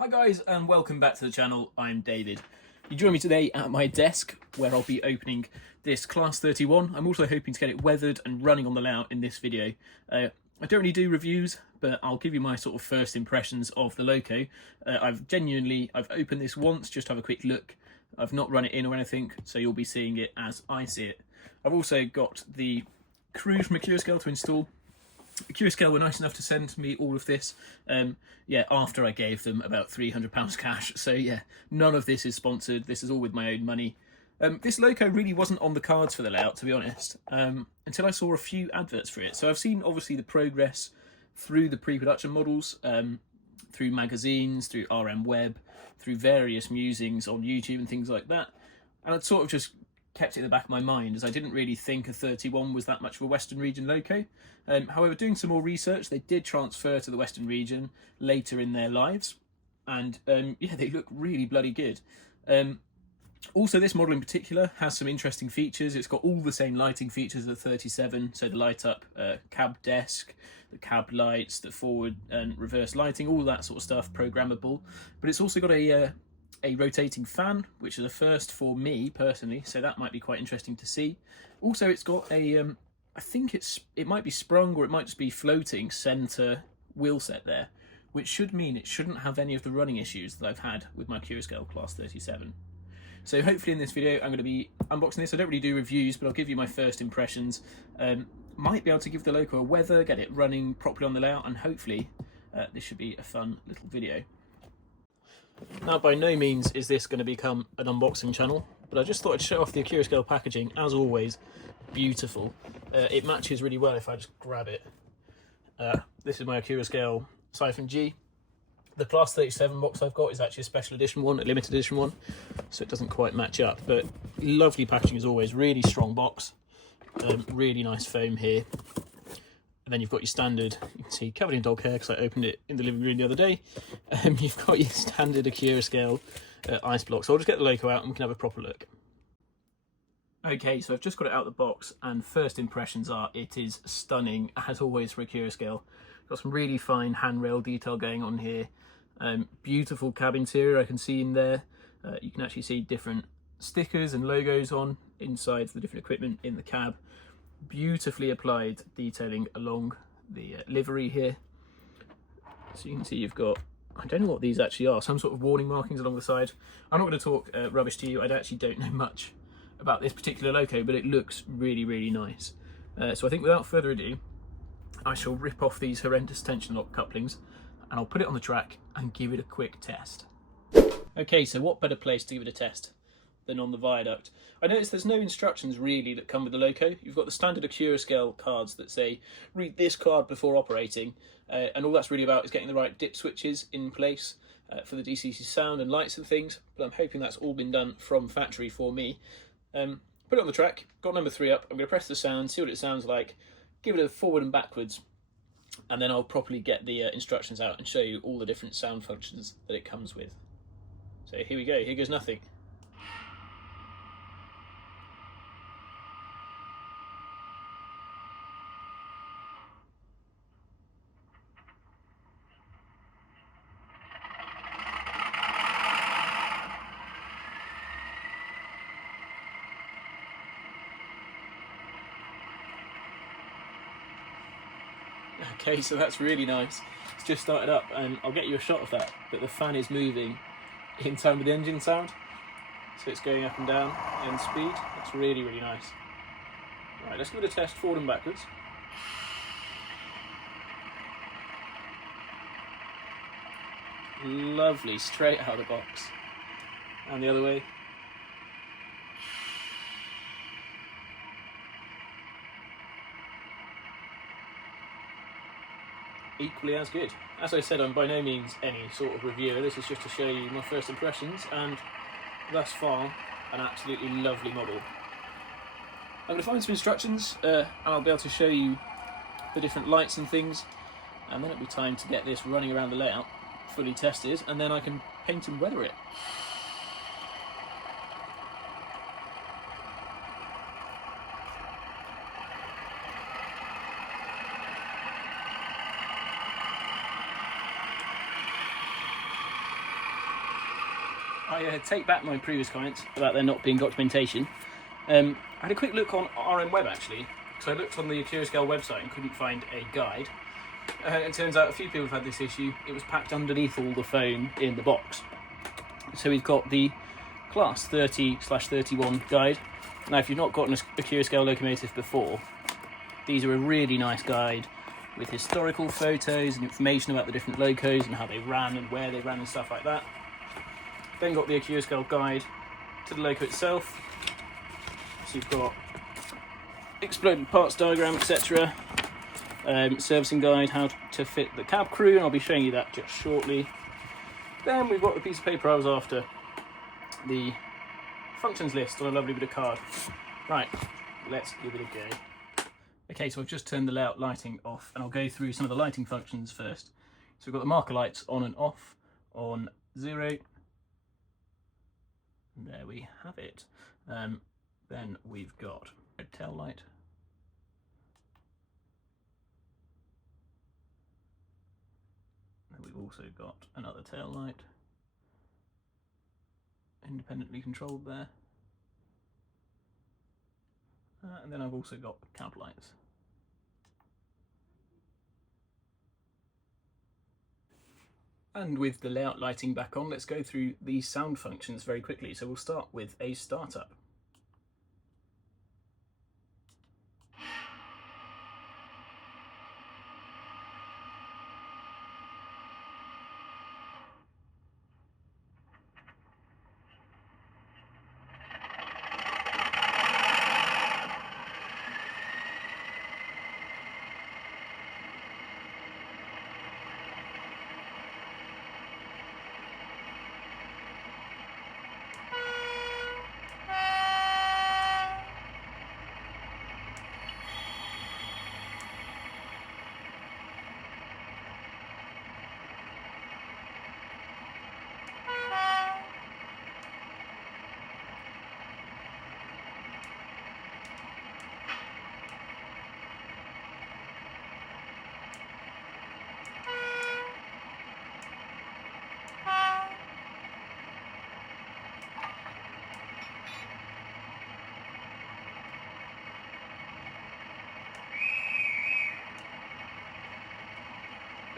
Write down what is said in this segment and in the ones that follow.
Hi guys and welcome back to the channel. I'm David. You join me today at my desk where I'll be opening this Class 31. I'm also hoping to get it weathered and running on the layout in this video. I don't really do reviews, but I'll give you my sort of first impressions of the Loco. I've opened this once just to have a quick look. I've not run it in or anything, so you'll be seeing it as I see it. I've also got the Cruise from Accurascale to install. Accurascale were nice enough to send me all of this, after I gave them about £300 cash. So yeah, none of this is sponsored. This is all with my own money. This Loco really wasn't on the cards for the layout, to be honest, until I saw a few adverts for it. So I've seen obviously the progress through the pre-production models, through magazines, through RM Web, through various musings on YouTube and things like that. And I'd sort of just kept it in the back of my mind, as I didn't really think a 31 was that much of a Western region Loco. However, doing some more research, they did transfer to the Western region later in their lives, and they look really bloody good. Also, this model in particular has some interesting features. It's got all the same lighting features as the 37, so the light up cab desk, the cab lights, the forward and reverse lighting, all that sort of stuff, programmable. But it's also got a rotating fan, which is a first for me personally, so that might be quite interesting to see. Also, it's got a I think it might be sprung or it might just be floating centre wheel set there, which should mean it shouldn't have any of the running issues that I've had with my Accurascale Class 37. So hopefully in this video I'm going to be unboxing this. I don't really do reviews, but I'll give you my first impressions. Might be able to give the Loco a weather, get it running properly on the layout, and hopefully this should be a fun little video. Now, by no means is this going to become an unboxing channel, but I just thought I'd show off the Accurascale packaging. As always, beautiful. It matches really well if I just grab it. This is my Accurascale Siphon G. The Class 37 box I've got is actually a special edition one, a limited edition one, so it doesn't quite match up, but lovely packaging as always. Really strong box, really nice foam here. And then you've got your standard, you can see, covered in dog hair because I opened it in the living room the other day. You've got your standard Accurascale ice block. So I'll just get the Loco out and we can have a proper look. Okay, so I've just got it out of the box, and first impressions are it is stunning, as always for Accurascale. Got some really fine handrail detail going on here. Beautiful cab interior I can see in there. You can actually see different stickers and logos on inside the different equipment in the cab. Beautifully applied detailing along the livery here. So you can see you've got, I don't know what these actually are, some sort of warning markings along the side. I'm not going to talk rubbish to you. I actually don't know much about this particular Loco, but it looks really, really nice. So I think without further ado, I shall rip off these horrendous tension lock couplings and I'll put it on the track and give it a quick test. Okay, so what better place to give it a test than on the viaduct? I noticed there's no instructions really that come with the Loco. You've got the standard Accurascale cards that say, read this card before operating, and all that's really about is getting the right dip switches in place for the DCC Sound and lights and things, but I'm hoping that's all been done from factory for me. Put it on the track, got number 3 up, I'm going to press the sound, see what it sounds like, give it a forward and backwards, and then I'll properly get the instructions out and show you all the different sound functions that it comes with. So here we go, here goes nothing. Okay, so that's really nice. It's just started up and I'll get you a shot of that, but the fan is moving in time with the engine sound. So it's going up and down in speed. That's really, really nice. Right, let's give it a test forward and backwards. Lovely, straight out of the box. And the other way. Equally as good. As I said, I'm by no means any sort of reviewer. This is just to show you my first impressions, and thus far, an absolutely lovely model. I'm going to find some instructions, and I'll be able to show you the different lights and things, and then it'll be time to get this running around the layout, fully tested, and then I can paint and weather it. I take back my previous comments about there not being documentation. I had a quick look on RM Web actually, so I looked on the Accurascale website and couldn't find a guide. It turns out a few people have had this issue. It was packed underneath all the foam in the box. So we've got the Class 30/31 guide. Now if you've not gotten an Accurascale locomotive before, these are a really nice guide with historical photos and information about the different locos and how they ran and where they ran and stuff like that. Then got the Accurascale guide to the loco itself. So you've got exploded parts diagram, etc. Servicing guide, how to fit the cab crew, and I'll be showing you that just shortly. Then we've got the piece of paper I was after, the functions list on a lovely bit of card. Right, let's give it a go. Okay, so I've just turned the layout lighting off, and I'll go through some of the lighting functions first. So we've got the marker lights on and off, on 0. And there we have it. Then we've got a tail light. And we've also got another tail light, independently controlled there. And then I've also got cab lights. And with the layout lighting back on, let's go through the sound functions very quickly. So we'll start with a startup.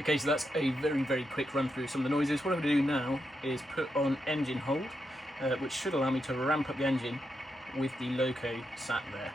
Okay, so that's a very quick run through some of the noises. What I'm going to do now is put on engine hold, which should allow me to ramp up the engine with the loco sat there.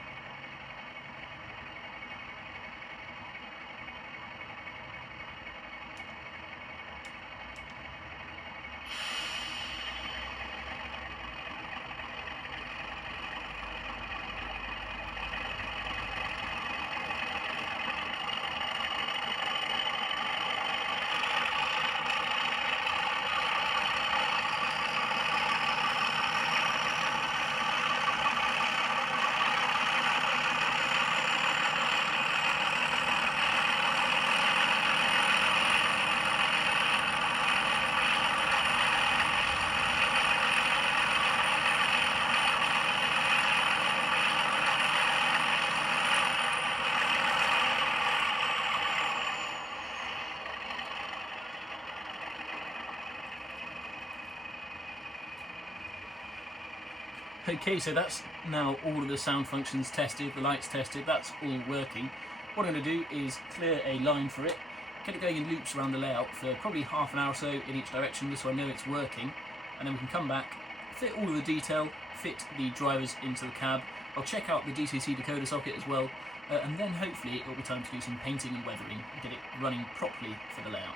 Okay, so that's now all of the sound functions tested, the lights tested, that's all working. What I'm going to do is clear a line for it, get it going in loops around the layout for probably half an hour or so in each direction, just so I know it's working, and then we can come back, fit all of the detail, fit the drivers into the cab. I'll check out the DCC decoder socket as well, and then hopefully it'll be time to do some painting and weathering and get it running properly for the layout.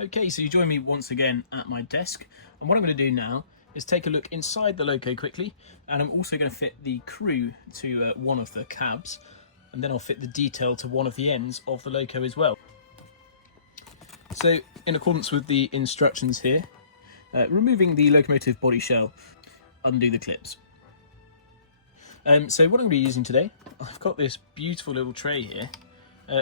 Okay, so you join me once again at my desk, and what I'm going to do now is take a look inside the loco quickly, and I'm also going to fit the crew to one of the cabs, and then I'll fit the detail to one of the ends of the loco as well. So in accordance with the instructions here, removing the locomotive body shell, undo the clips. So what I'm going to be using today, I've got this beautiful little tray here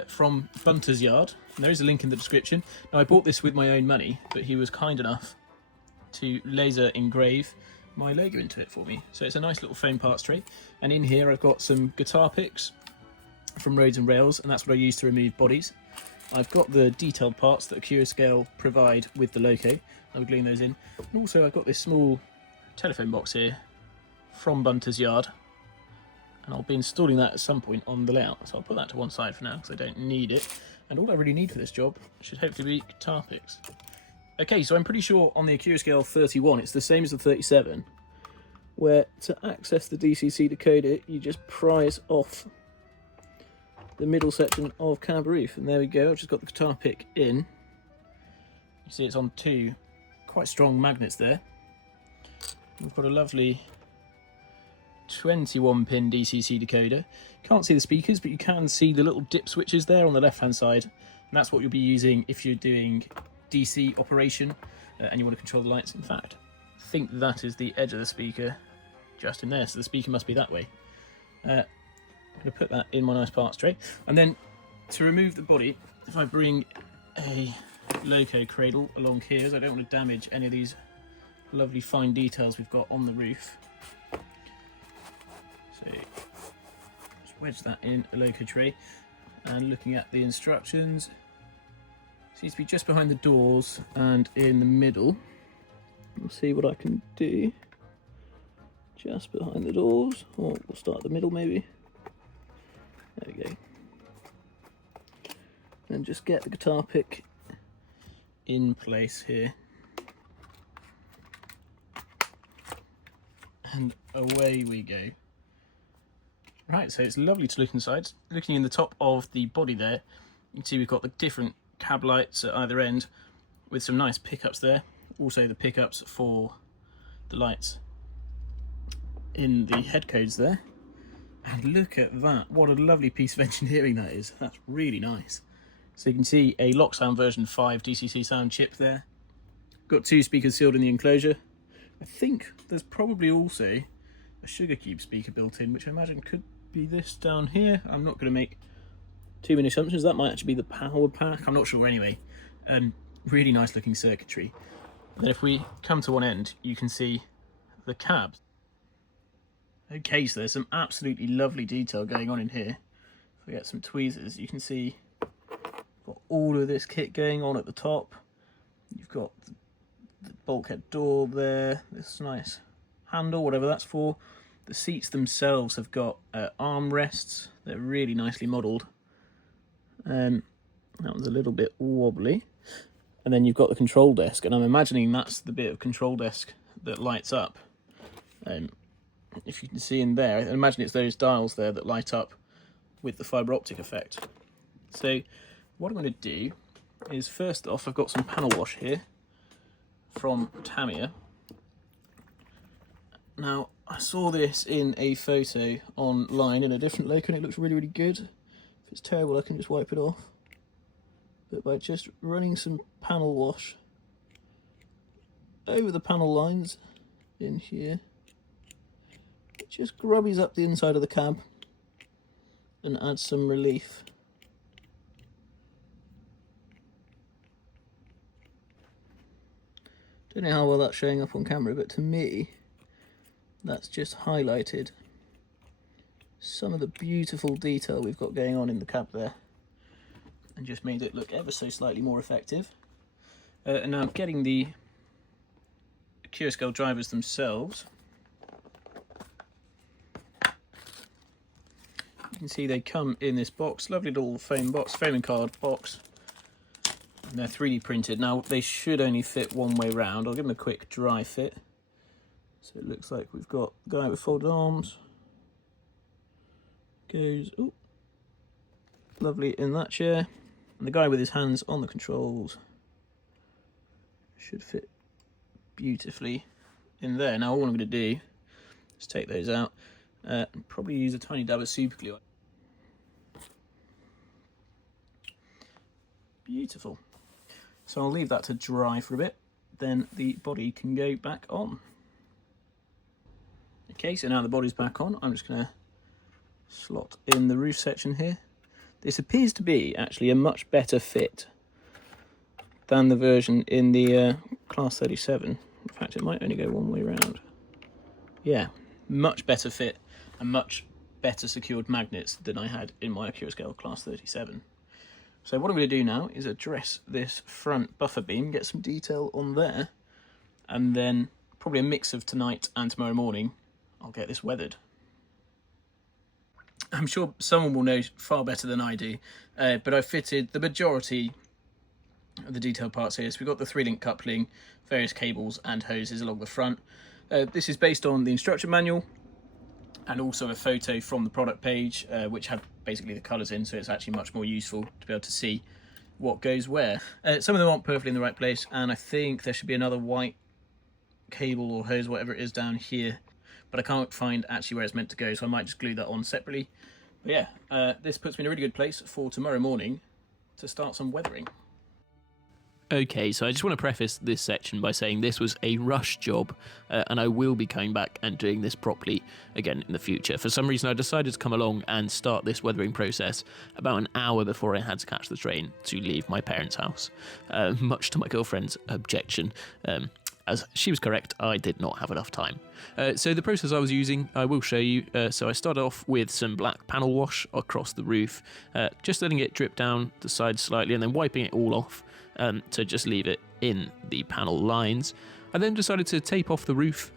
from Bunter's Yard. And there is a link in the description. Now I bought this with my own money, but he was kind enough to laser engrave my logo into it for me. So it's a nice little foam parts tray, and in here I've got some guitar picks from Roads and Rails, and that's what I use to remove bodies. I've got the detailed parts that Accurascale provide with the logo. I'll glue those in. And also I've got this small telephone box here from Bunter's Yard, and I'll be installing that at some point on the layout, so I'll put that to one side for now because I don't need it. And all I really need for this job should hopefully be guitar picks. Okay, so I'm pretty sure on the Accurascale 31 it's the same as the 37, where to access the DCC decoder you just prise off the middle section of cab roof, and there we go. I've just got the guitar pick in. You see it's on two quite strong magnets there. We've got a lovely 21 pin DCC decoder. Can't see the speakers, but you can see the little dip switches there on the left hand side, and that's what you'll be using if you're doing DC operation and you want to control the lights. In fact, I think that is the edge of the speaker just in there, so the speaker must be that way. I'm going to put that in my nice parts tray, and then to remove the body, if I bring a loco cradle along here, as I don't want to damage any of these lovely fine details we've got on the roof. So just wedge that in a loco tray, and looking at the instructions, seems to be just behind the doors and in the middle. We'll see what I can do. Just behind the doors, or we'll start at the middle maybe. There we go. And just get the guitar pick in place here. And away we go. Right, so it's lovely to look inside. Looking in the top of the body there, you can see we've got the different cab lights at either end with some nice pickups there. Also the pickups for the lights in the head codes there. And look at that, what a lovely piece of engineering that is. That's really nice. So you can see a Locksound version 5 DCC Sound chip there. Got two speakers sealed in the enclosure. I think there's probably also a Sugar Cube speaker built in, which I imagine could be this down here. I'm not going to make too many assumptions. That might actually be the power pack, I'm not sure anyway. Really nice looking circuitry. And then if we come to one end, you can see the cabs. Okay, so there's some absolutely lovely detail going on in here. If we get some tweezers, you can see got all of this kit going on at the top. You've got the bulkhead door there, this nice handle, whatever that's for. The seats themselves have got armrests. They're really nicely modelled. That one's a little bit wobbly. And then you've got the control desk, and I'm imagining that's the bit of control desk that lights up. If you can see in there, I imagine it's those dials there that light up with the fibre optic effect. So what I'm going to do is, first off, I've got some panel wash here from Tamiya. Now, I saw this in a photo online in a different loco and it looks really, really good. If it's terrible, I can just wipe it off. But by just running some panel wash over the panel lines in here, it just grubbies up the inside of the cab and adds some relief. Don't know how well that's showing up on camera, but to me, that's just highlighted some of the beautiful detail we've got going on in the cab there, and just made it look ever so slightly more effective. And now getting the Accurascale drivers themselves, you can see they come in this box, lovely little foam box, foam and card box, and they're 3D printed. Now they should only fit one way round. I'll give them a quick dry fit. So it looks like we've got the guy with folded arms, goes ooh, lovely in that chair, and the guy with his hands on the controls should fit beautifully in there. Now all I'm going to do is take those out, and probably use a tiny dab of super glue. Beautiful. So I'll leave that to dry for a bit, then the body can go back on. Okay, so now the body's back on, I'm just going to slot in the roof section here. This appears to be actually a much better fit than the version in the Class 37. In fact, it might only go one way round. Yeah, much better fit and much better secured magnets than I had in my Accurascale Class 37. So what I'm going to do now is address this front buffer beam, get some detail on there, and then probably a mix of tonight and tomorrow morning, I'll get this weathered. I'm sure someone will know far better than I do, but I've fitted the majority of the detail parts here. So we've got the 3-link coupling, various cables and hoses along the front. This is based on the instruction manual and also a photo from the product page, which had basically the colours in, so it's actually much more useful to be able to see what goes where. Some of them aren't perfectly in the right place, and I think there should be another white cable or hose, whatever it is, down here, but I can't find actually where it's meant to go, so I might just glue that on separately. But yeah, this puts me in a really good place for tomorrow morning to start some weathering. Okay, so I just want to preface this section by saying this was a rush job, and I will be coming back and doing this properly again in the future. For some reason I decided to come along and start this weathering process about an hour before I had to catch the train to leave my parents' house, much to my girlfriend's objection. As she was correct, I did not have enough time. So the process I was using, I will show you. So I started off with some black panel wash across the roof, just letting it drip down the sides slightly and then wiping it all off to just leave it in the panel lines. I then decided to tape off the roof,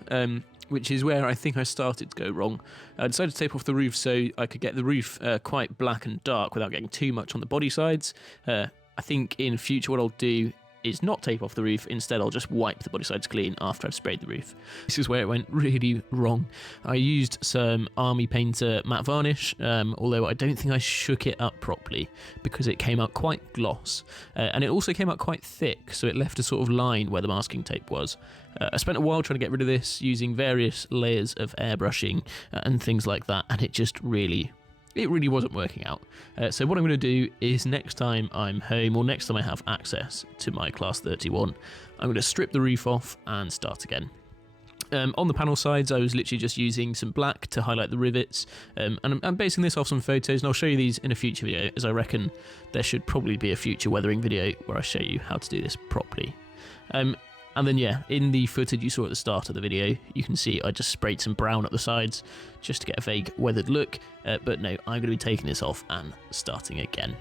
which is where I think I started to go wrong. I decided to tape off the roof so I could get the roof quite black and dark without getting too much on the body sides. I think in future what I'll do is not tape off the roof. Instead, I'll just wipe the body sides clean after I've sprayed the roof. This is where it went really wrong. I used some Army Painter matte varnish, although I don't think I shook it up properly because it came out quite gloss. And it also came out quite thick, so it left a sort of line where the masking tape was. I spent a while trying to get rid of this using various layers of airbrushing and things like that, and it really wasn't working out. So what I'm going to do is next time I'm home, or next time I have access to my Class 31, I'm going to strip the roof off and start again. On the panel sides, I was literally just using some black to highlight the rivets, and I'm basing this off some photos, and I'll show you these in a future video, as I reckon there should probably be a future weathering video where I show you how to do this properly. And then yeah, in the footage you saw at the start of the video, you can see I just sprayed some brown at the sides just to get a vague weathered look, but no, I'm going to be taking this off and starting again.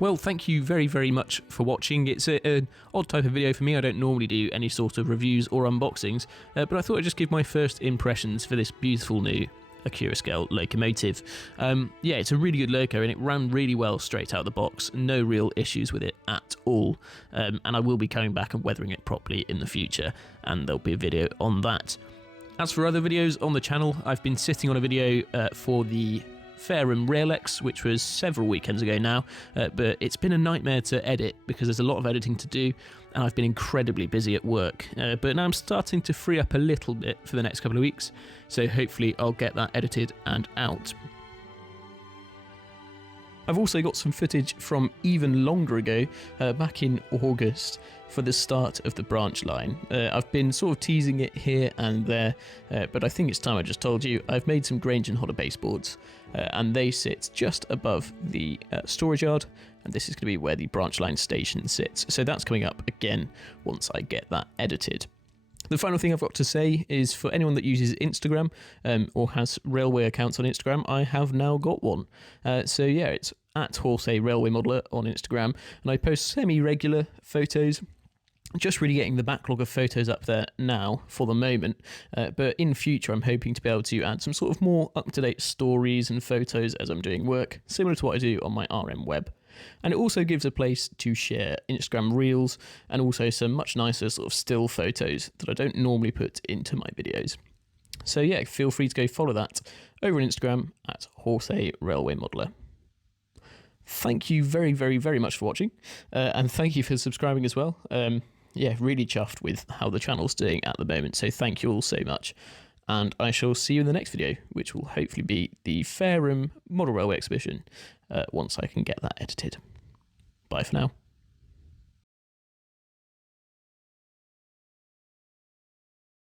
Well, thank you very much for watching. It's an odd type of video for me. I don't normally do any sort of reviews or unboxings, but I thought I'd just give my first impressions for this beautiful new Accurascale locomotive. Yeah, it's a really good loco and it ran really well straight out of the box. No real issues with it at all. And I will be coming back and weathering it properly in the future, and there'll be a video on that. As for other videos on the channel, I've been sitting on a video for the Fairham Rail-X, which was several weekends ago now, but it's been a nightmare to edit because there's a lot of editing to do and I've been incredibly busy at work, but now I'm starting to free up a little bit for the next couple of weeks, so hopefully I'll get that edited and out. I've also got some footage from even longer ago, back in August, for the start of the branch line. I've been sort of teasing it here and there, but I think it's time I just told you. I've made some Grange and Hodder baseboards, and they sit just above the storage yard, and this is going to be where the branch line station sits. So that's coming up again once I get that edited. The final thing I've got to say is for anyone that uses Instagram or has railway accounts on Instagram, I have now got one. So yeah, it's at Horsey Railway Modeller on Instagram, and I post semi-regular photos. Just really getting the backlog of photos up there now for the moment, but in future I'm hoping to be able to add some sort of more up-to-date stories and photos as I'm doing work, similar to what I do on my RM web. And it also gives a place to share Instagram reels and also some much nicer sort of still photos that I don't normally put into my videos. So yeah, feel free to go follow that over on Instagram at Horsey Railway Modeller. Thank you very much for watching, and thank you for subscribing as well. Yeah, really chuffed with how the channel's doing at the moment, so thank you all so much. And I shall see you in the next video, which will hopefully be the Fairham Model Railway exhibition, once I can get that edited. Bye for now.